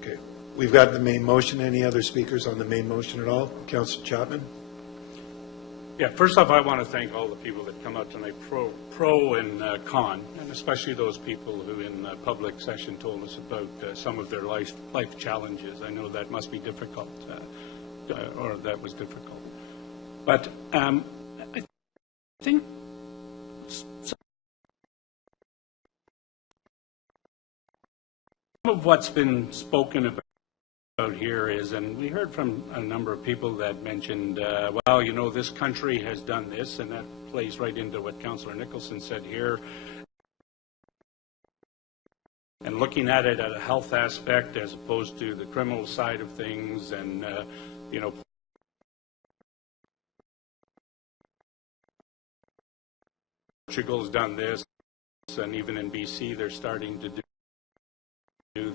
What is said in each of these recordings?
Okay. We've got the main motion. Any other speakers on the main motion at all? Councillor Chapman? Yeah, first off, I want to thank all the people that come out tonight, pro and con, and especially those people who in public session told us about some of their life challenges. I know that must be difficult, or that was difficult. But I think some of what's been spoken about here is, and we heard from a number of people that mentioned, well, you know, this country has done this, and that plays right into what Councillor Nicholson said here. And looking at it at a health aspect as opposed to the criminal side of things, and, you know, Portugal's done this, and even in BC, they're starting to do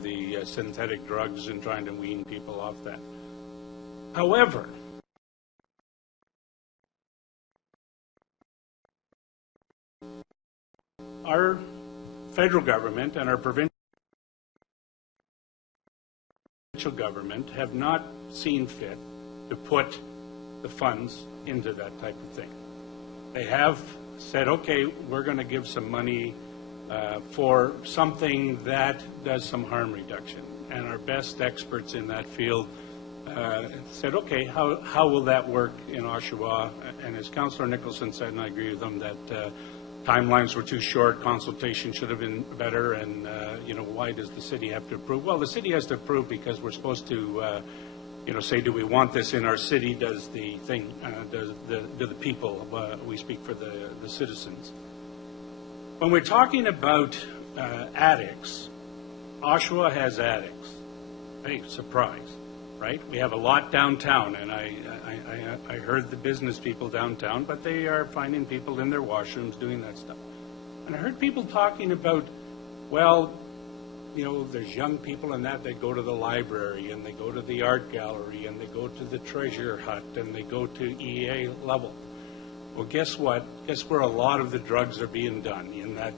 the synthetic drugs and trying to wean people off that. However, our federal government and our provincial government have not seen fit to put the funds into that type of thing. They have said, okay, we're going to give some money for something that does some harm reduction. And our best experts in that field said, okay, how will that work in Oshawa? And as Councillor Nicholson said, and I agree with them, that timelines were too short, consultation should have been better, and, you know, why does the city have to approve? Well, the city has to approve because we're supposed to, you know, say, do we want this in our city? Does the thing, do the people, we speak for the citizens. When we're talking about addicts, Oshawa has addicts. Hey, surprise, right? We have a lot downtown, and I heard the business people downtown, but they are finding people in their washrooms doing that stuff. And I heard people talking about, well, you know, there's young people in that go to the library, and they go to the art gallery, and they go to the treasure hut, and they go to EA level. Well, guess what? Guess where a lot of the drugs are being done? In that,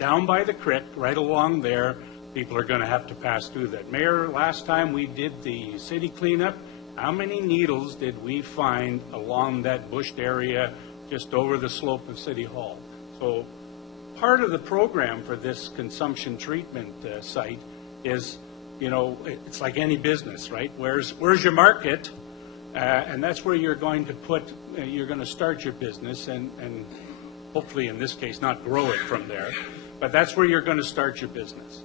down by the creek, right along there, people are going to have to pass through that. Mayor, last time we did the city cleanup, how many needles did we find along that bushed area just over the slope of City Hall? So part of the program for this consumption treatment site is, you know, it's like any business, right? Where's your market? And that's where you're going to put, you're going to start your business, and hopefully in this case not grow it from there, but that's where you're going to start your business.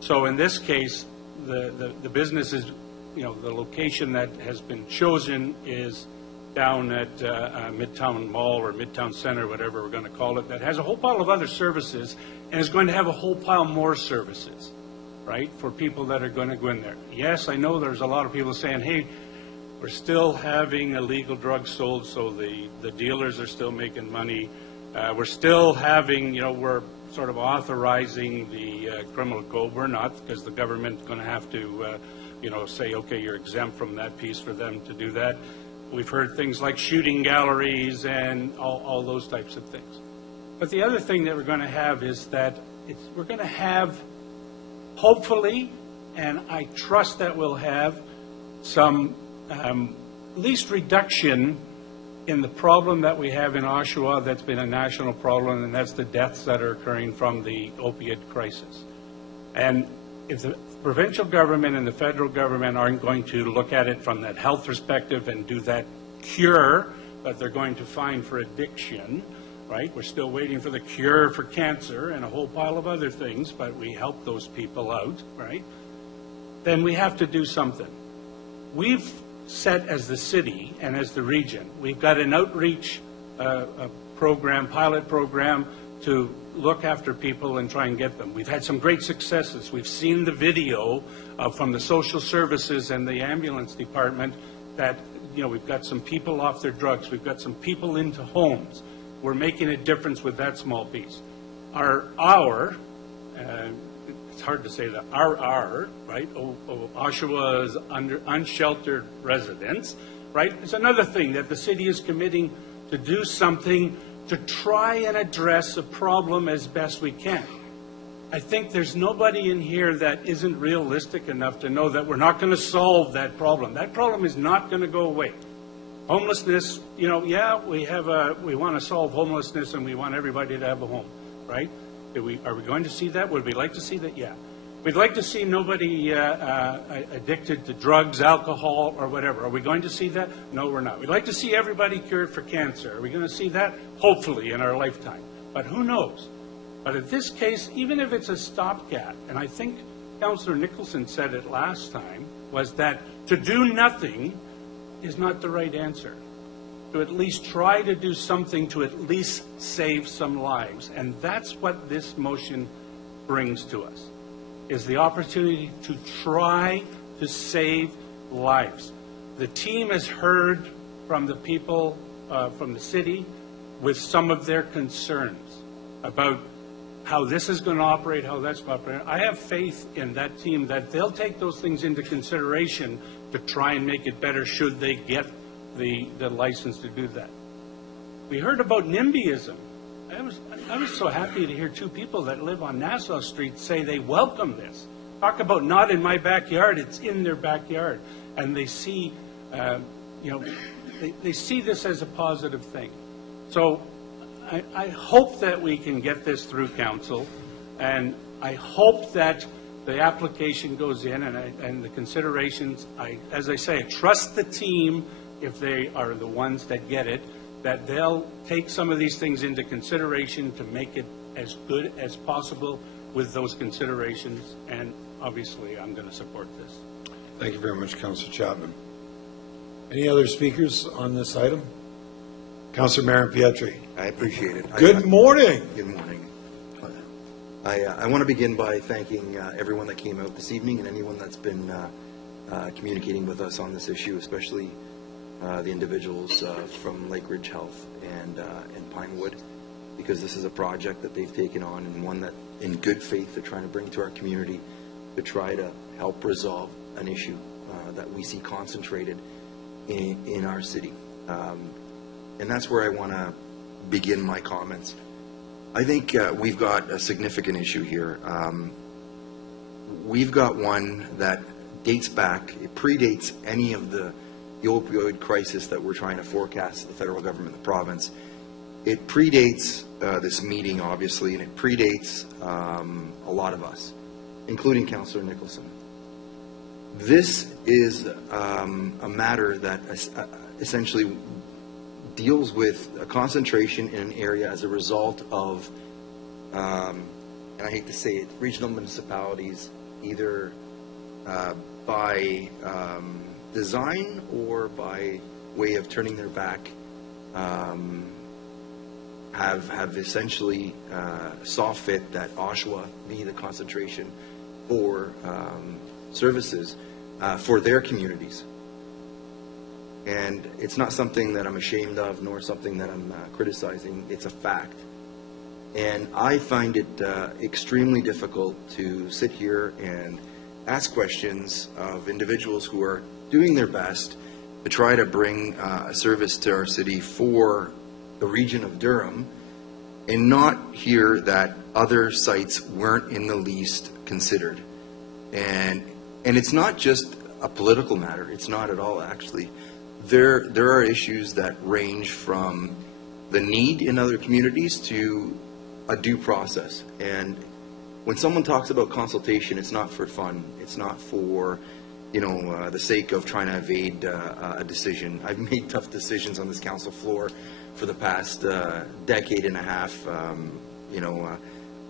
So in this case, the business is, you know, the location that has been chosen is down at Midtown Mall or Midtown Center, whatever we're going to call it, that has a whole pile of other services and is going to have a whole pile more services, right, for people that are going to go in there. Yes, I know there's a lot of people saying, hey, we're still having illegal drugs sold, so the dealers are still making money. We're still having, you know, we're sort of authorizing the criminal code. We're not, because the government's going to have to, you know, say, okay, you're exempt from that piece for them to do that. We've heard things like shooting galleries and all those types of things. But the other thing that we're going to have is that we're going to have, hopefully, and I trust that we'll have some least reduction in the problem that we have in Oshawa that's been a national problem, and that's the deaths that are occurring from the opiate crisis. And if the provincial government and the federal government aren't going to look at it from that health perspective and do that cure that they're going to find for addiction, right? We're still waiting for the cure for cancer and a whole pile of other things, but we help those people out, right? Then we have to do something. We've set as the city and as the region, we've got an outreach program, pilot program, to look after people and try and get them. We've had some great successes. We've seen the video from the social services and the ambulance department that, you know, we've got some people off their drugs. We've got some people into homes. We're making a difference with that small piece. It's hard to say that, right, Oshawa's unsheltered residents, right, it's another thing that the city is committing to do something to try and address a problem as best we can. I think there's nobody in here that isn't realistic enough to know that we're not going to solve that problem. That problem is not going to go away. Homelessness, you know, yeah, we want to solve homelessness and we want everybody to have a home, right? Are we going to see that? Would we like to see that? Yeah. We'd like to see nobody addicted to drugs, alcohol, or whatever. Are we going to see that? No, we're not. We'd like to see everybody cured for cancer. Are we going to see that? Hopefully in our lifetime. But who knows? But in this case, even if it's a stopgap, and I think Councillor Nicholson said it last time, was that to do nothing is not the right answer. To at least try to do something to at least save some lives. And that's what this motion brings to us, is the opportunity to try to save lives. The team has heard from the people from the city with some of their concerns about how this is going to operate, how that's going to operate. I have faith in that team that they'll take those things into consideration to try and make it better should they get the license to do that. We heard about NIMBYism. I was so happy to hear two people that live on Nassau Street say they welcome this. Talk about not in my backyard, it's in their backyard. And they see, they see this as a positive thing. So I hope that we can get this through council, and I hope that the application goes in and the considerations, as I say, I trust the team, if they are the ones that get it, that they'll take some of these things into consideration to make it as good as possible with those considerations, and obviously I'm going to support this. Thank you very much, Councillor Chapman. Any other speakers on this item? Councillor Marin-Pietri. I appreciate it. Good morning. Good morning. I want to begin by thanking everyone that came out this evening and anyone that's been communicating with us on this issue, especially the individuals from Lake Ridge Health and Pinewood, because this is a project that they've taken on and one that in good faith they're trying to bring to our community to try to help resolve an issue that we see concentrated in our city. And that's where I want to begin my comments. I think we've got a significant issue here. We've got one that dates back, it predates any of the opioid crisis that we're trying to forecast the federal government, the province. It predates this meeting, obviously, and it predates a lot of us, including Councillor Nicholson. This is a matter that essentially deals with a concentration in an area as a result of, and I hate to say it, regional municipalities, either by design or by way of turning their back, have essentially saw fit that Oshawa be the concentration for services for their communities. And it's not something that I'm ashamed of, nor something that I'm criticizing. It's a fact. And I find it extremely difficult to sit here and ask questions of individuals who are doing their best to try to bring a service to our city for the region of Durham, and not hear that other sites weren't in the least considered. And it's not just a political matter. It's not at all, actually. There are issues that range from the need in other communities to a due process. And when someone talks about consultation, it's not for fun. It's not for, the sake of trying to evade a decision. I've made tough decisions on this council floor for the past decade and a half,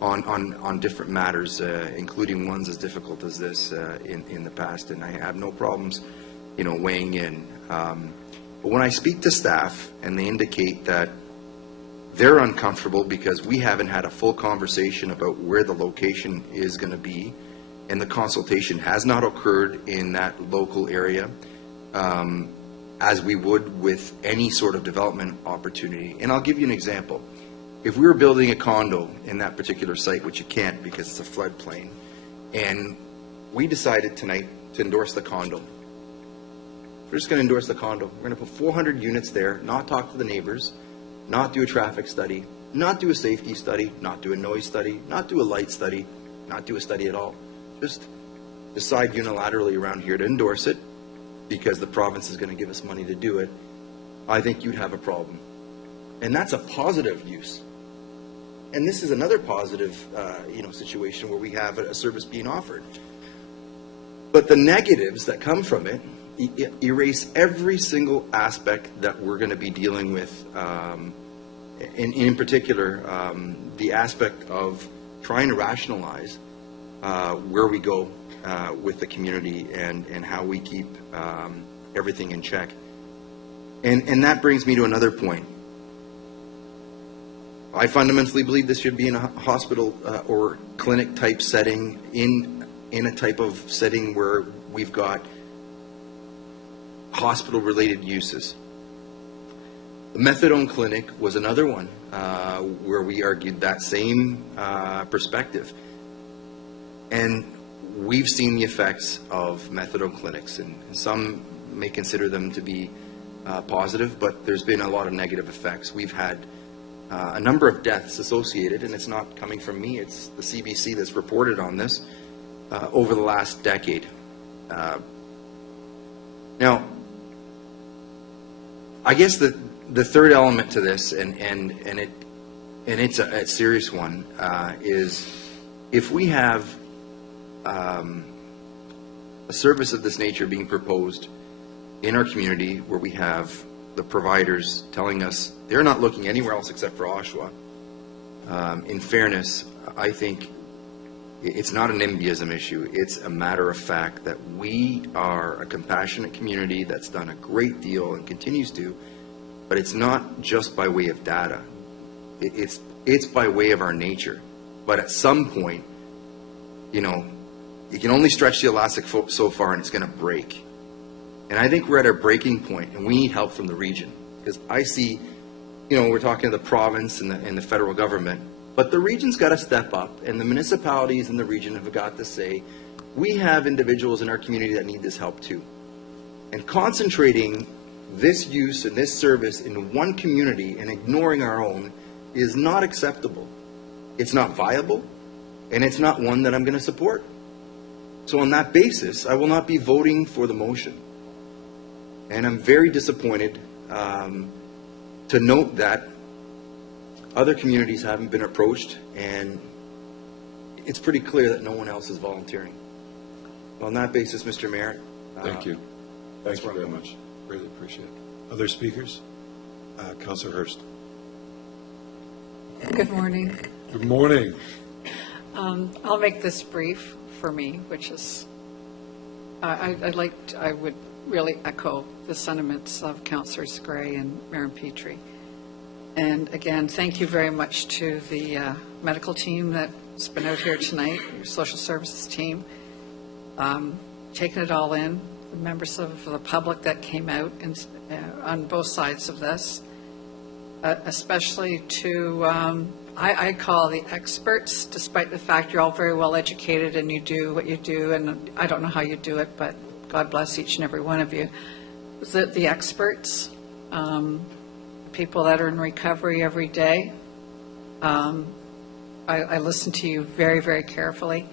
on different matters, including ones as difficult as this in the past, and I have no problems, weighing in. But when I speak to staff and they indicate that they're uncomfortable because we haven't had a full conversation about where the location is going to be, and the consultation has not occurred in that local area, as we would with any sort of development opportunity. And I'll give you an example. If we were building a condo in that particular site, which you can't because it's a floodplain, and we decided tonight to endorse the condo. We're just going to endorse the condo. We're going to put 400 units there, not talk to the neighbors, not do a traffic study, not do a safety study, not do a noise study, not do a light study. not do a study at all, just decide unilaterally around here to endorse it because the province is going to give us money to do it, I think you'd have a problem. And that's a positive use. And this is another positive, situation where we have a service being offered. But the negatives that come from it erase every single aspect that we're going to be dealing with. In particular, the aspect of trying to rationalize where we go with the community and how we keep everything in check. And that brings me to another point. I fundamentally believe this should be in a hospital or clinic type setting, in a type of setting where we've got hospital related uses. The methadone clinic was another one where we argued that same perspective. And we've seen the effects of methadone clinics, and some may consider them to be positive, but there's been a lot of negative effects. We've had a number of deaths associated, and it's not coming from me, it's the CBC that's reported on this over the last decade. Now, I guess the third element to this, and it's a serious one, is if we have a service of this nature being proposed in our community where we have the providers telling us they're not looking anywhere else except for Oshawa. In fairness, I think it's not an NIMBYism issue. It's a matter of fact that we are a compassionate community that's done a great deal and continues to, but it's not just by way of data. It's by way of our nature. But at some point, you can only stretch the elastic so far and it's going to break. And I think we're at a breaking point, and we need help from the region. Because I see, we're talking to the province and the federal government, but the region's got to step up, and the municipalities in the region have got to say, we have individuals in our community that need this help too. And concentrating this use and this service in one community and ignoring our own is not acceptable. It's not viable, and it's not one that I'm going to support. So on that basis, I will not be voting for the motion. And I'm very disappointed to note that other communities haven't been approached, and it's pretty clear that no one else is volunteering. On that basis, Mr. Mayor. Thank you. Thank you very much. Really appreciate it. Other speakers? Councillor Hurst. Good morning. Good morning. I'll make this brief for me, which is, I would really echo the sentiments of Councillors Gray and Mayor Petrie. And again, thank you very much to the medical team that's been out here tonight, your social services team, taking it all in, the members of the public that came out and, on both sides of this, especially to, I call the experts, despite the fact you're all very well educated and you do what you do, and I don't know how you do it, but God bless each and every one of you. The experts, people that are in recovery every day. I listen to you very, very carefully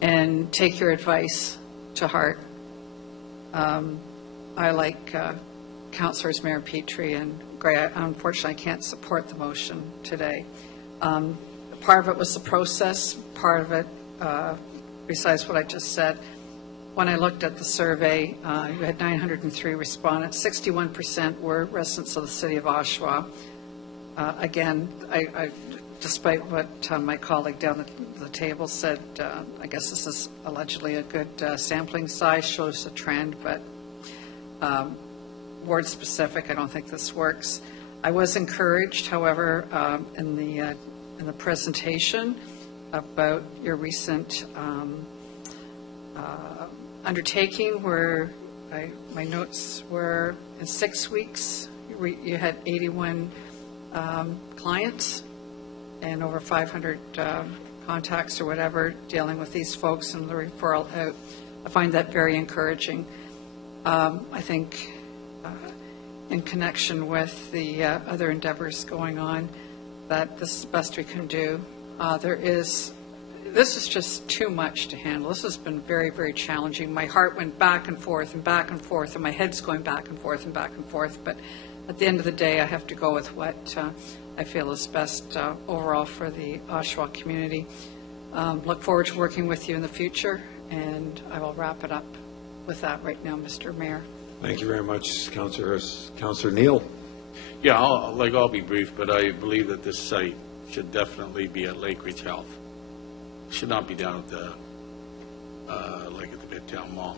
and take your advice to heart. I like Councillors Mayor Petrie and Gray. Unfortunately, I can't support the motion today. Part of it was the process. Part of it, besides what I just said, when I looked at the survey, you had 903 respondents. 61% were residents of the city of Oshawa. Again, despite what my colleague down the table said, I guess this is allegedly a good sampling size, shows a trend, but ward specific, I don't think this works. I was encouraged, however, in the presentation about your recent undertaking, where my notes were in 6 weeks you had 81 clients and over 500 contacts or whatever dealing with these folks and the referral out. I find that very encouraging. I think in connection with the other endeavors going on, that this is the best we can do. this is just too much to handle. This has been very, very challenging. My heart went back and forth and back and forth, and my head's going back and forth and back and forth. But at the end of the day, I have to go with what I feel is best overall for the Oshawa community. Look forward to working with you in the future, and I will wrap it up with that right now, Mr. Mayor. Thank you very much, Councillor Neal. Yeah, I'll be brief, but I believe that this site should definitely be at Lake Ridge Health. It should not be down at the, like at the Midtown Mall.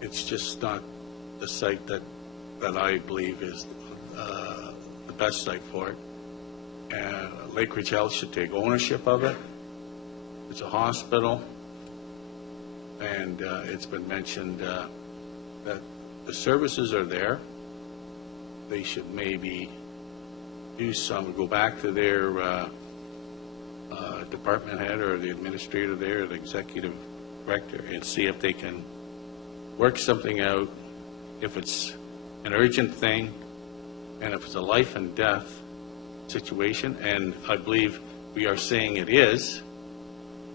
It's just not the site that I believe is the best site for it. And Lake Ridge Health should take ownership of it. It's a hospital, and it's been mentioned that the services are there. They should maybe go back to their department head or the administrator there, the executive director, and see if they can work something out, if it's an urgent thing, and if it's a life and death situation, and I believe we are saying it is,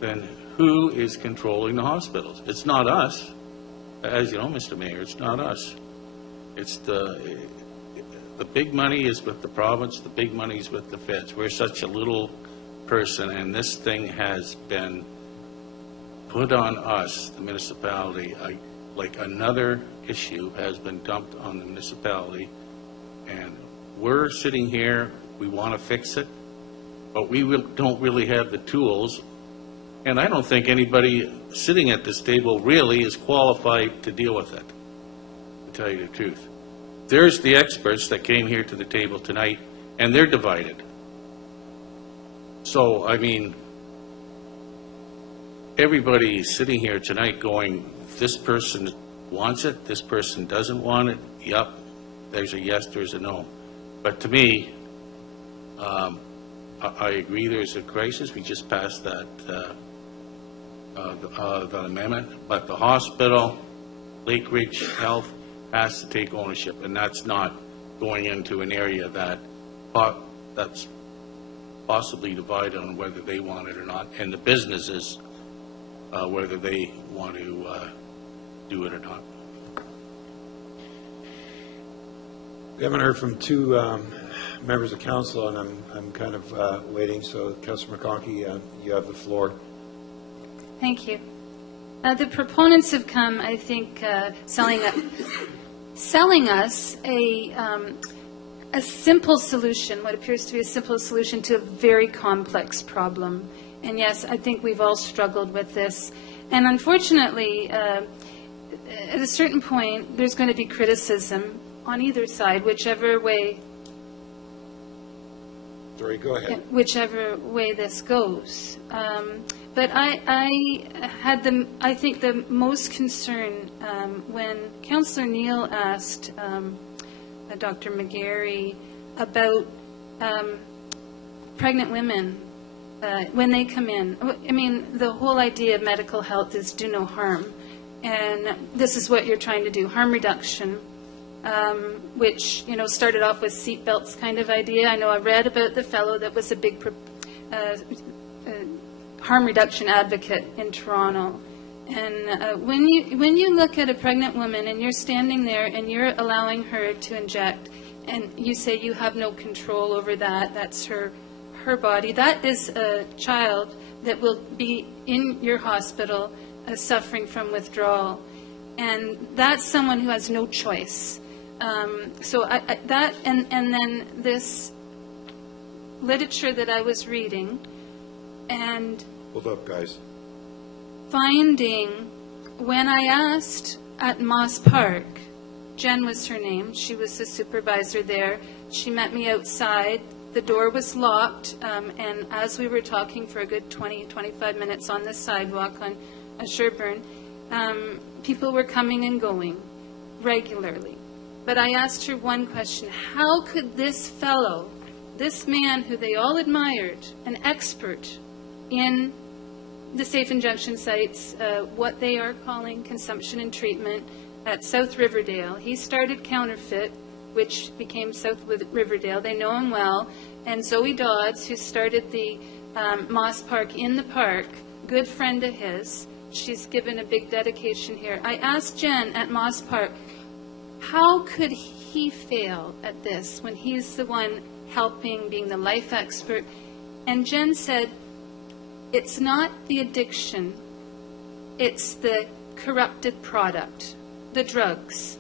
then who is controlling the hospitals? It's not us. As you know, Mr. Mayor, it's not us. It's the big money is with the province, the big money is with the feds. We're such a little person, and this thing has been put on us, the municipality, like another issue has been dumped on the municipality, and we're sitting here, we want to fix it, but we don't really have the tools, and I don't think anybody sitting at this table really is qualified to deal with it, to tell you the truth. There's the experts that came here to the table tonight, and they're divided. So, I mean, everybody sitting here tonight going, this person wants it, this person doesn't want it, yep, there's a yes, there's a no. But to me, I agree there's a crisis. We just passed that the amendment, but the hospital, Lake Ridge Health, has to take ownership, and that's not going into an area that's possibly divided on whether they want it or not, and the businesses whether they want to do it or not. We haven't heard from two members of council, and I'm kind of waiting. So, Councillor McConkie, you have the floor. Thank you. The proponents have come, I think, selling us a simple solution, what appears to be a simple solution to a very complex problem. And yes, I think we've all struggled with this. And unfortunately, at a certain point, there's going to be criticism on either side, whichever way. Sorry, go ahead. Whichever way this goes. But I think the most concern when Councillor Neal asked Dr. McGarry about pregnant women when they come in. I mean, the whole idea of medical health is do no harm. And this is what you're trying to do, harm reduction, which, you know, started off with seatbelts kind of idea. I know I read about the fellow that was a big harm reduction advocate in Toronto. And when you look at a pregnant woman and you're standing there and you're allowing her to inject, and you say you have no control over that, that's her body, that is a child that will be in your hospital suffering from withdrawal. And that's someone who has no choice. So that, and then this literature that I was reading, and Hold up, guys. finding, when I asked at Moss Park, Jen was her name, she was the supervisor there, she met me outside, the door was locked, and as we were talking for a good 20-25 minutes on the sidewalk on Sherburne, people were coming and going regularly. But I asked her one question: how could this fellow, this man who they all admired, an expert in the safe injection sites, what they are calling consumption and treatment at South Riverdale, he started Counterfeit which became South Riverdale. They know him well. And Zoe Dodds, who started the Moss Park in the park, good friend of his. She's given a big dedication here. I asked Jen at Moss Park, how could he fail at this when he's the one helping, being the life expert? And Jen said, it's not the addiction, it's the corrupted product, the drugs.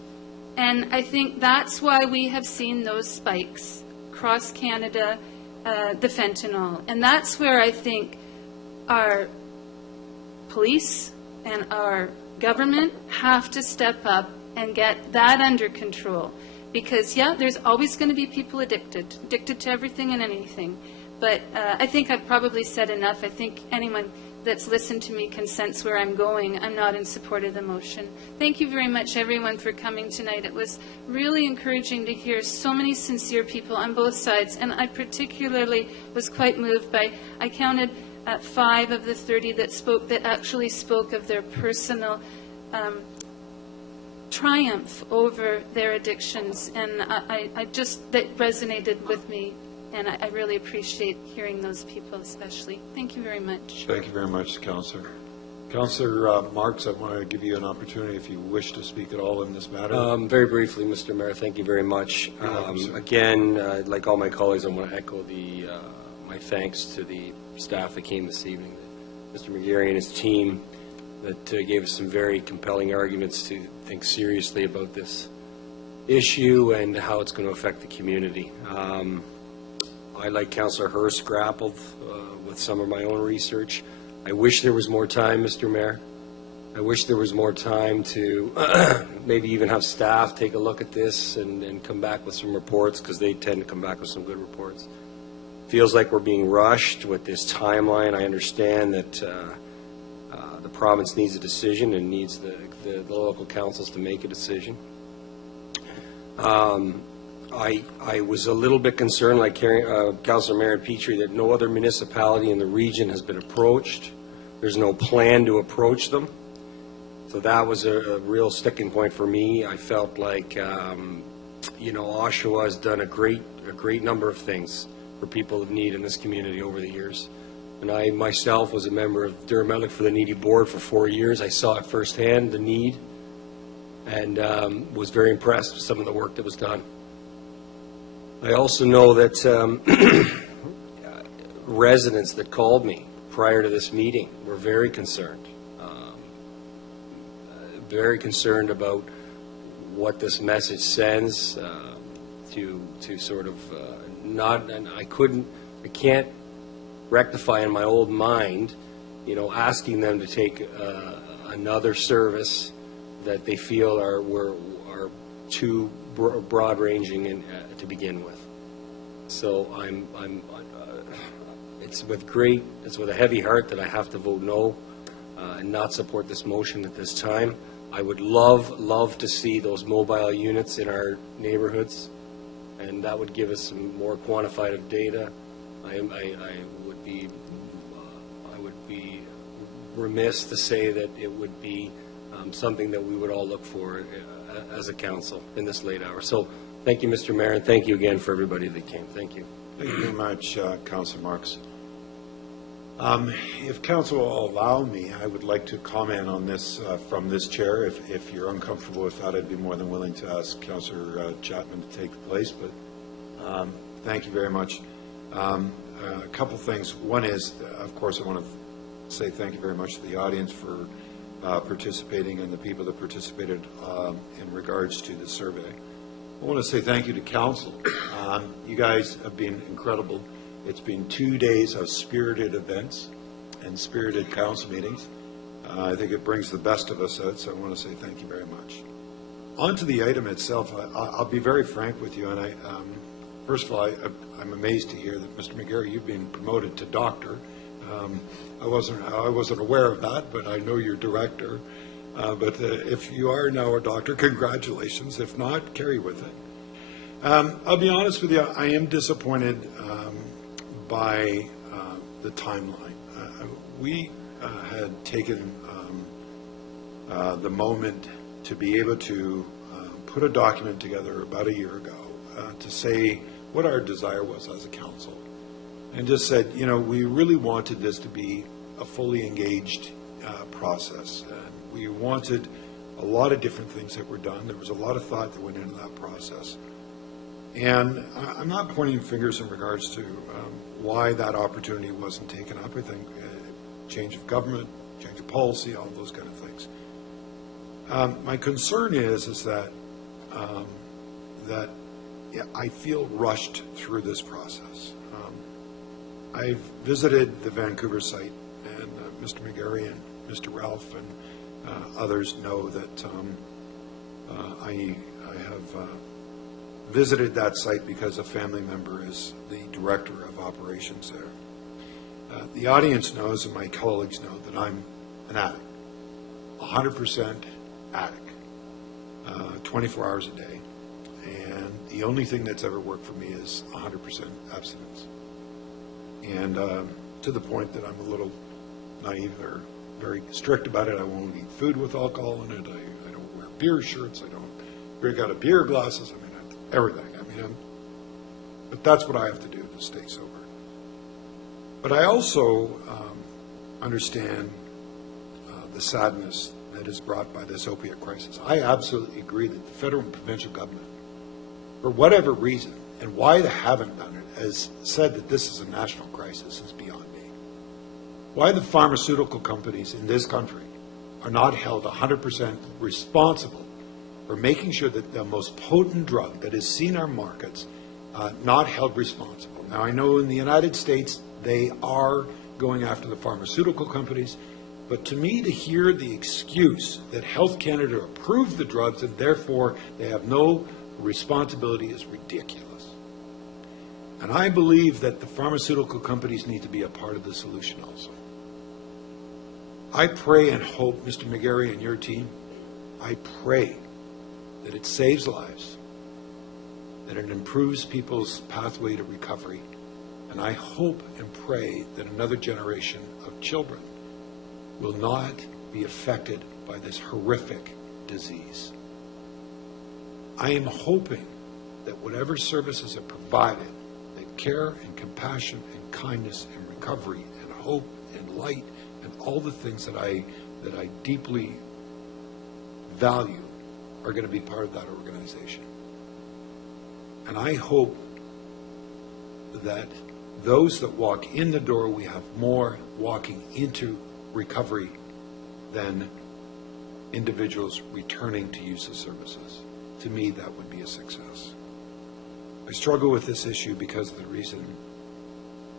And I think that's why we have seen those spikes across Canada, the fentanyl. And that's where I think our police and our government have to step up and get that under control. Because, yeah, there's always going to be people addicted to everything and anything. But I think I've probably said enough. I think anyone that's listened to me can sense where I'm going. I'm not in support of the motion. Thank you very much, everyone, for coming tonight. It was really encouraging to hear so many sincere people on both sides, and I particularly was quite moved by, I counted 5 of the 30 that spoke, that actually spoke of their personal triumph over their addictions, and I just, that resonated with me. And I really appreciate hearing those people especially. Thank you very much. Thank you very much, Councillor. Councillor Marks, I want to give you an opportunity if you wish to speak at all in this matter. Very briefly, Mr. Mayor, thank you very much. Again, like all my colleagues, I want to echo my thanks to the staff that came this evening, Mr. McGarry and his team, that gave us some very compelling arguments to think seriously about this issue and how it's going to affect the community. I, like Councillor Hurst, grappled with some of my own research. I wish there was more time, Mr. Mayor. I wish there was more time to maybe even have staff take a look at this and come back with some reports, because they tend to come back with some good reports. Feels like we're being rushed with this timeline. I understand that the province needs a decision and needs the local councils to make a decision. I was a little bit concerned, like Councillor Mayor Petrie, that no other municipality in the region has been approached. There's no plan to approach them. So that was a real sticking point for me. I felt like, you know, Oshawa has done a great number of things for people of need in this community over the years. And I myself was a member of Durham for the Needy Board for 4 years. I saw it firsthand, the need, and was very impressed with some of the work that was done. I also know that residents that called me prior to this meeting were very concerned about what this message sends to sort of not, and I can't rectify in my old mind, you know, asking them to take another service that they feel are too broad-ranging to begin with. So it's with a heavy heart that I have to vote no and not support this motion at this time. I would love to see those mobile units in our neighborhoods, and that would give us some more quantified data. I would be remiss to say that it would be something that we would all look for as a council in this late hour. So thank you, Mr. Mayor, and thank you again for everybody that came. Thank you. Thank you very much, Councillor Marks. If Council will allow me, I would like to comment on this from this chair. If you're uncomfortable with that, I'd be more than willing to ask Councillor Chapman to take the place. But thank you very much. A couple things. One is, of course, I want to say thank you very much to the audience for participating and the people that participated in regards to the survey. I want to say thank you to Council. You guys have been incredible. It's been 2 days of spirited events and spirited council meetings. I think it brings the best of us out, so I want to say thank you very much. On to the item itself, I'll be very frank with you, and first of all, I'm amazed to hear that, Mr. McGarry, you've been promoted to doctor. I wasn't aware of that, but I know you're director. But if you are now a doctor, congratulations. If not, carry with it. I'll be honest with you, I am disappointed by the timeline. We had taken the moment to be able to put a document together about a year ago to say what our desire was as a council, and just said, you know, we really wanted this to be a fully engaged process. And we wanted a lot of different things that were done. There was a lot of thought that went into that process. And I'm not pointing fingers in regards to why that opportunity wasn't taken up. I think change of government, change of policy, all those kind of things. My concern is that I feel rushed through this process. I've visited the Vancouver site, and Mr. McGarry and Mr. Ralph and others know that I have visited that site because a family member is the director of operations there. The audience knows, and my colleagues know, that I'm an addict, 100% addict, 24 hours a day. And the only thing that's ever worked for me is 100% abstinence. And to the point that I'm a little naive or very strict about it. I won't eat food with alcohol in it. I don't wear beer shirts. I don't drink out of beer glasses. I mean, everything. I mean, but that's what I have to do to stay sober. But I also understand the sadness that is brought by this opiate crisis. I absolutely agree that the federal and provincial government, for whatever reason, and why they haven't done it, has said that this is a national crisis is beyond me. Why the pharmaceutical companies in this country are not held 100% responsible for making sure that the most potent drug that has seen our markets not held responsible. Now, I know in the United States they are going after the pharmaceutical companies, but to me, to hear the excuse that Health Canada approved the drugs and therefore they have no responsibility is ridiculous. And I believe that the pharmaceutical companies need to be a part of the solution also. I pray and hope, Mr. McGarry and your team, I pray that it saves lives, that it improves people's pathway to recovery, and I hope and pray that another generation of children will not be affected by this horrific disease. I am hoping that whatever services are provided, that care and compassion and kindness and recovery and hope and light and all the things that I deeply value are going to be part of that organization. And I hope that those that walk in the door, we have more walking into recovery than individuals returning to use the services. To me, that would be a success. I struggle with this issue because of the reason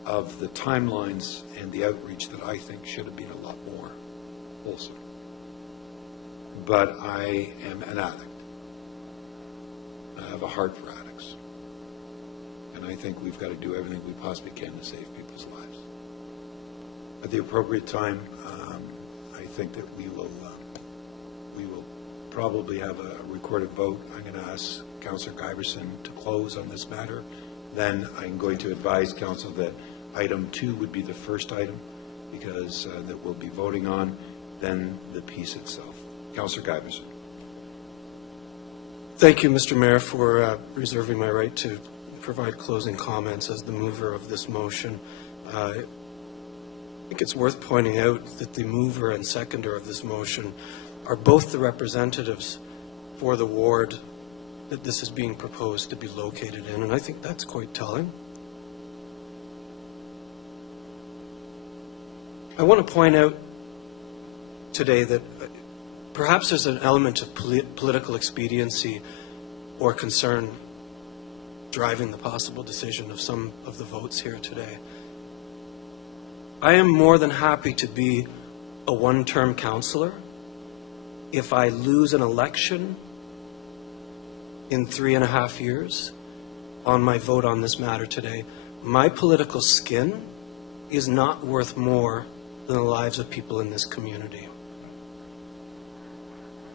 of the timelines and the outreach that I think should have been a lot more wholesome. But I am an addict. I have a heart for addicts. And I think we've got to do everything we possibly can to save people's lives. At the appropriate time, I think that we will probably have a recorded vote. I'm going to ask Councillor Giberson to close on this matter. Then I'm going to advise Council that item 2 would be the first item, because that we'll be voting on, then the piece itself. Councillor Giberson. Thank you, Mr. Mayor, for reserving my right to provide closing comments as the mover of this motion. I think it's worth pointing out that the mover and seconder of this motion are both the representatives for the ward that this is being proposed to be located in, and I think that's quite telling. I want to point out today that perhaps there's an element of political expediency or concern driving the possible decision of some of the votes here today. I am more than happy to be a one-term councillor if I lose an election in 3.5 years on my vote on this matter today. My political skin is not worth more than the lives of people in this community.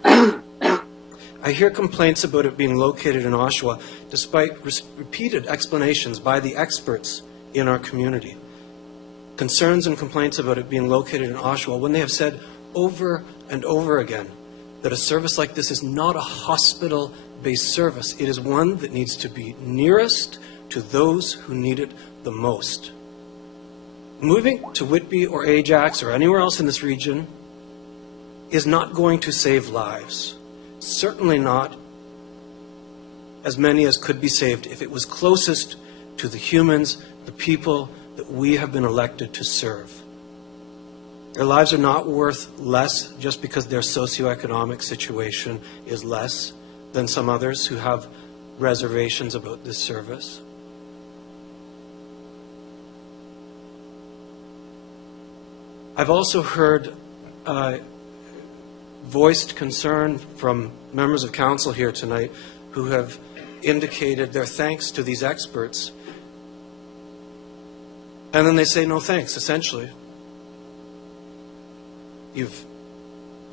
I hear complaints about it being located in Oshawa, despite repeated explanations by the experts in our community. Concerns and complaints about it being located in Oshawa, when they have said over and over again that a service like this is not a hospital based service. It is one that needs to be nearest to those who need it the most. Moving to Whitby or Ajax or anywhere else in this region is not going to save lives. Certainly not as many as could be saved if it was closest to the humans, the people that we have been elected to serve. Their lives are not worth less just because their socioeconomic situation is less than some others who have reservations about this service. I've also heard voiced concern from members of council here tonight who have indicated their thanks to these experts. And then they say no thanks, essentially. You've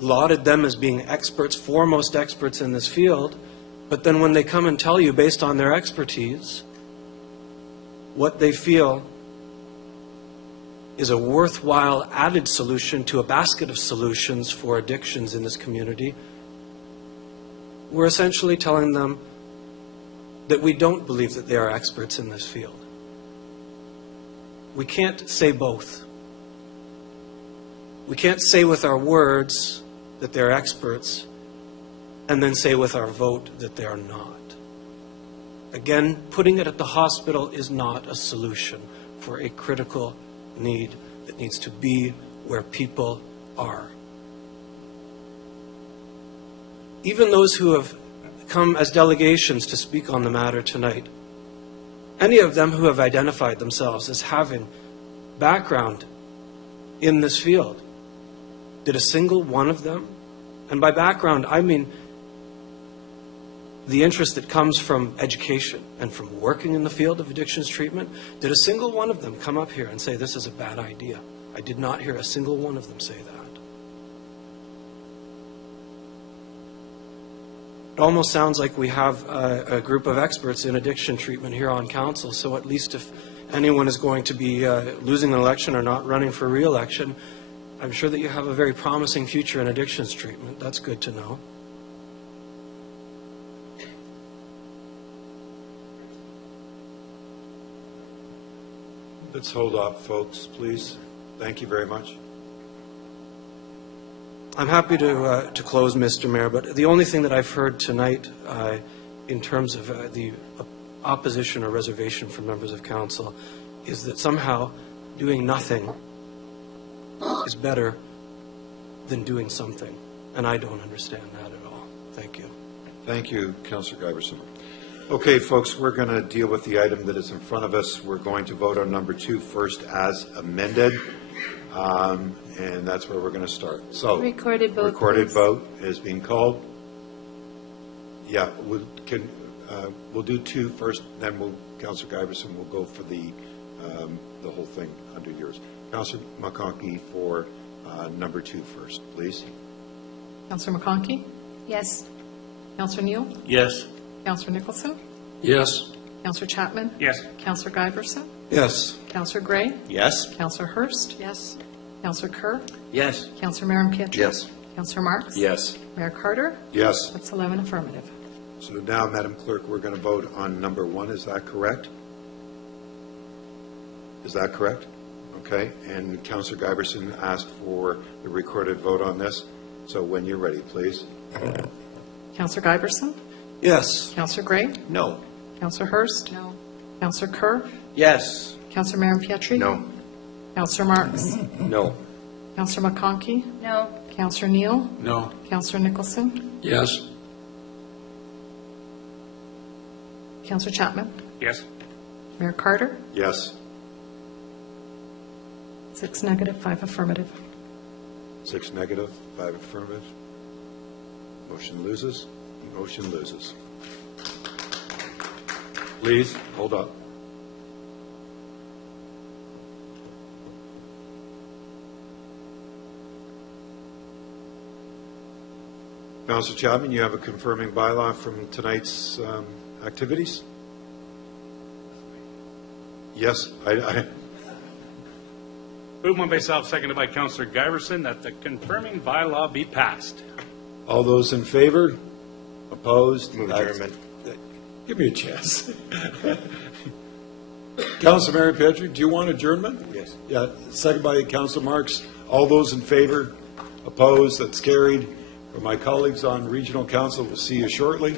lauded them as being experts, foremost experts in this field, but then when they come and tell you, based on their expertise, what they feel is a worthwhile added solution to a basket of solutions for addictions in this community, we're essentially telling them that we don't believe that they are experts in this field. We can't say both. We can't say with our words that they're experts and then say with our vote that they are not. Again, putting it at the hospital is not a solution for a critical need that needs to be where people are. Even those who have come as delegations to speak on the matter tonight, any of them who have identified themselves as having background in this field, did a single one of them, and by background I mean the interest that comes from education and from working in the field of addictions treatment, did a single one of them come up here and say this is a bad idea? I did not hear a single one of them say that. It almost sounds like we have a group of experts in addiction treatment here on council, so at least if anyone is going to be losing an election or not running for re-election, I'm sure that you have a very promising future in addictions treatment. That's good to know. Let's hold off, folks, please. Thank you very much. I'm happy to close, Mr. Mayor, but the only thing that I've heard tonight in terms of the opposition or reservation from members of council is that somehow doing nothing is better than doing something, and I don't understand that at all. Thank you. Thank you, Councillor Giberson. Okay, folks, we're going to deal with the item that is in front of us. We're going to vote on number 2 first as amended, and that's where we're going to start. So, Recorded vote, recorded please. vote is being called. Yeah, we'll do 2 first, then Councillor Giberson will go for the whole thing under yours. Councillor McConkey for number 2 first, please. Councillor McConkey? Yes. Councillor Neal? Yes. Councillor Nicholson? Yes. Councillor Chapman? Yes. Councillor Giberson? Yes. Councillor Gray? Yes. Councillor Hurst? Yes. Councillor Kerr? Yes. Councillor Maron-Pietri? Yes. Councillor Marks? Yes. Mayor Carter? Yes. That's 11 affirmative. So now, Madam Clerk, we're going to vote on number 1. Is that correct? Is that correct? Okay. And Councillor Giberson asked for the recorded vote on this. So when you're ready, please. Councillor Giberson? Yes. Councillor Gray? No. Councillor Hurst? No. Councillor Kerr? Yes. Councillor Maron-Pietri? No. Councillor Marks? No. Councillor McConkey? No. Councillor Neal? No. Councillor Nicholson? Yes. Councillor Chapman? Yes. Mayor Carter? Yes. 6 negative, 5 affirmative. 6 negative, 5 affirmative. Motion loses. Motion loses. Please, hold up. Councillor Chapman, you have a confirming bylaw from tonight's activities? Yes, I Moved by myself, seconded by Councillor Giberson, that the confirming bylaw be passed. all those in favor? Opposed? Move That's- adjournment. Give me a chance. Councilor Mary Petrie, do you want adjournment? Yes. Yeah, second by Councilor Marks. All those in favor? Opposed? That's carried. For my colleagues on Regional Council, we'll see you shortly.